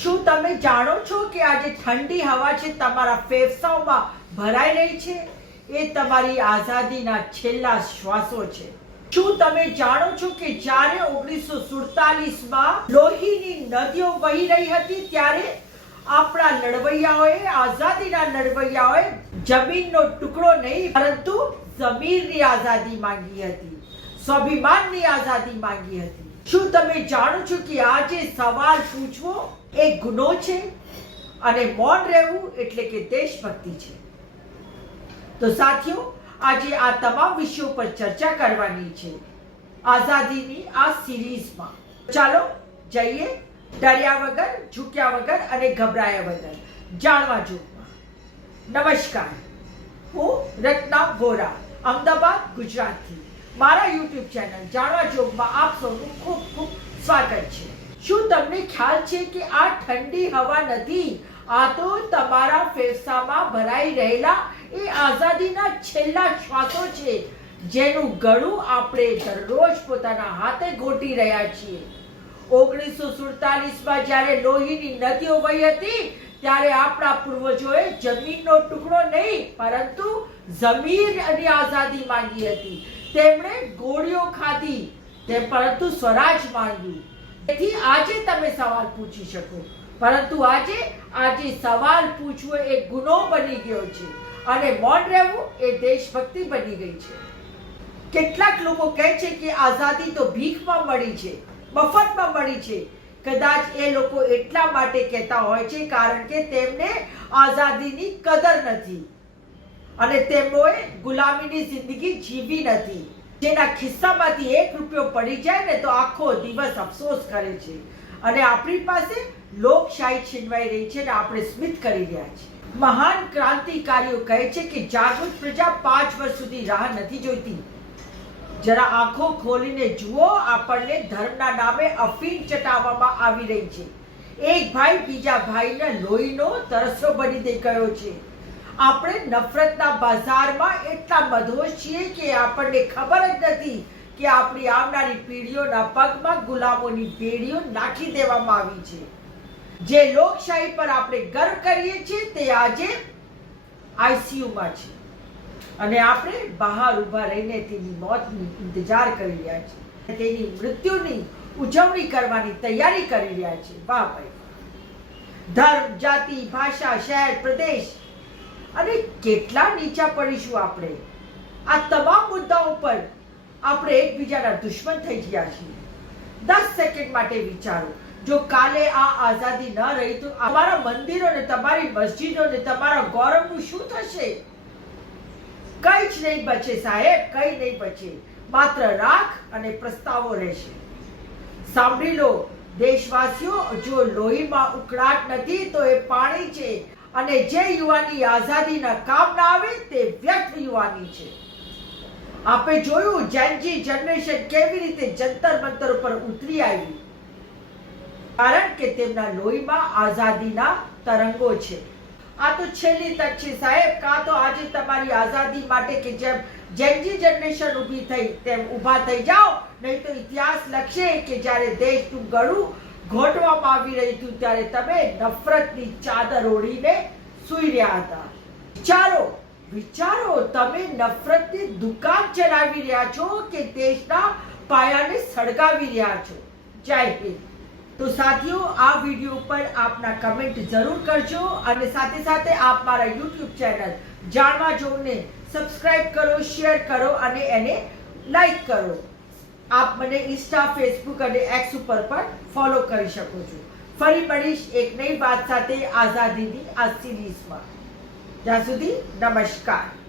શું તમે જાણો છો કે આજે ઠંડી હવા છે તમારા ફેફસાઓમાં ભરાઈ રહી છે? એ તમારી આઝાદીના છેલ્લા શ્વાસો છે. શું તમે જાણો છો કે જ્યારે 1947માં લોહીની નદીઓ વહી રહી હતી ત્યારે આપણા લડવૈયાઓએ, આઝાદીના લડવૈયાઓએ જમીનનો ટુકડો નહીં પરંતુ જમીનની આઝાદી માંગી હતી, સ્વાભિમાનની આઝાદી માંગી હતી. શું તમે જાણો છો કે આજે સવાલ પૂછવો એ ગુનો છે અને મૌન રહેવું એટલે કે દેશભક્તિ છે? તો સાથીઓ, આજે આ તમામ વિષયો પર ચર્ચા કરવાની છે આઝાદીની આ સિરીઝમાં. ચાલો જઈએ ડર્યા વગર, ઝૂક્યા વગર અને ગભરાયા વગર જાણવા જોગમાં. નમસ્કાર, હું રત્ના વોરા, અમદાવાદ, ગુજરાતથી. મારા યુટ્યુબ ચેનલ જાણવા જોગમાં આપ સૌનું ખૂબ ખૂબ સ્વાગત છે. શું તમને ખ્યાલ છે કે આ ઠંડી હવા નથી, આ તો તમારા ફેફસામાં ભરાઈ રહેલા એ આઝાદીના છેલ્લા શ્વાસો છે, જેનું ગળું આપણે દરરોજ પોતાના હાથે ઘોટી રહ્યા છીએ. 1947માં જ્યારે લોહીની નદીઓ વહી હતી ત્યારે આપણા પૂર્વજોએ જમીનનો ટુકડો નહીં પરંતુ જમીનની આઝાદી માંગી હતી. તેમણે ગોળીઓ ખાધી પરંતુ સ્વરાજ માંગ્યું. તેથી આજે તમે સવાલ પૂછી શકો, પરંતુ આજે સવાલ પૂછવો એ ગુનો બની ગયો છે અને મૌન રહેવું એ દેશભક્તિ બની ગઈ છે. કેટલાક લોકો કહે છે કે આઝાદી તો ભીખમાં મળી છે, મફતમાં મળી છે. કદાચ એ લોકો એટલા માટે કહેતા હોય છે કારણ કે તેમને આઝાદીની કદર નથી અને તેઓએ ગુલામીની જિંદગી જીવી નથી. જેના ખિસ્સામાંથી 1 રૂપિયો પડી જાય ને તો આખો દિવસ અફસોસ કરે છે અને આપણી પાસે લોકશાહી છીનવાઈ રહી છે અને આપણે સ્મિત કરી રહ્યા છીએ. મહાન ક્રાંતિકારીઓ કહે છે કે જાગૃત પ્રજા 5 વર્ષ સુધી રાહ નથી જોઈતી. જરા આંખો ખોલીને જુઓ, આપણને ધર્મના નામે અફીણ ચટાવવામાં આવી રહી છે. એક ભાઈ બીજા ભાઈના લોહીનો તરસ્યો બની ગયો છે. આપણે નફરતના બજારમાં એટલા મદહોશ છીએ કે આપણને ખબર જ નથી કે આપણી આવનારી પેઢીઓના પગમાં ગુલામોની બેડીઓ નાખી દેવામાં આવી છે. જે લોકશાહી પર આપણે ગર્વ કરીએ છીએ તે આજે આઈસીયુમાં છે અને આપણે બહાર ઊભા રહીને તેની મોતની ઇંતજાર કરી રહ્યા છીએ, તેની મૃત્યુની ઉજવણી કરવાની તૈયારી કરી રહ્યા છીએ. વાહ ભાઈ! ધર્મ, જાતિ, ભાષા, શહેર, પ્રદેશ અને કેટલા નીચા પડીશું આપણે. આ તમામ મુદ્દાઓ પર આપણે એકબીજાના દુશ્મન થઈ ગયા છીએ. 10 સેકન્ડ માટે વિચારો, જો કાલે આ આઝાદી ન રહી તો અમારા મંદિરો ને, તમારી મસ્જિદો ને, તમારા ગૌરવનું શું થશે? કઈ જ નહીં બચે સાહેબ, કઈ નહીં બચે. માત્ર રાખ અને પ્રસ્તાવો રહેશે. સાંભળી લો દેશવાસીઓ, જો લોહીમાં ઉકળાટ નથી તો એ પાણી છે અને જે યુવાની આઝાદીના કામ ના આવે તે વ્યર્થ યુવાની છે. આપણે જોયું જેનજી જનરેશન કેવી રીતે જંતર મંતર ઉપર ઉતરી આવી કારણ કે તેમના લોહીમાં આઝાદીના તરંગો છે. આ તો છેલ્લી તક છે સાહેબ. કાં તો આજે તમારી આઝાદી માટે કે જેમ જેનજી જનરેશન ઊભી થઈ તેમ ઊભા થઈ જાઓ, નહીં તો ઇતિહાસ લખશે કે જ્યારે દેશનું ગળું ઘોટવામાં આવી રહ્યું હતું ત્યારે તમે નફરતની ચાદર ઓઢીને સૂઈ રહ્યા હતા. વિચારો, તમે નફરતની દુકાન ચલાવી રહ્યા છો કે દેશના પાયાને સળગાવી રહ્યા છો. જય હિન્દ. તો સાથીઓ, આ વિડીયો પર આપના કમેન્ટ જરૂર કરજો અને સાથે સાથે આપ મારા યુટ્યુબ ચેનલ જાણવા જોગને સબસ્ક્રાઇબ કરો, શેર કરો અને એને લાઈક કરો. આપ મને ઇન્સ્ટા, ફેસબુક અને એક્સ ઉપર પણ ફોલો કરી શકો છો. ફરી મળીશ એક નઈ વાત સાથે આઝાદીની આ સિરીઝમાં. ત્યાં સુધી નમસ્કાર.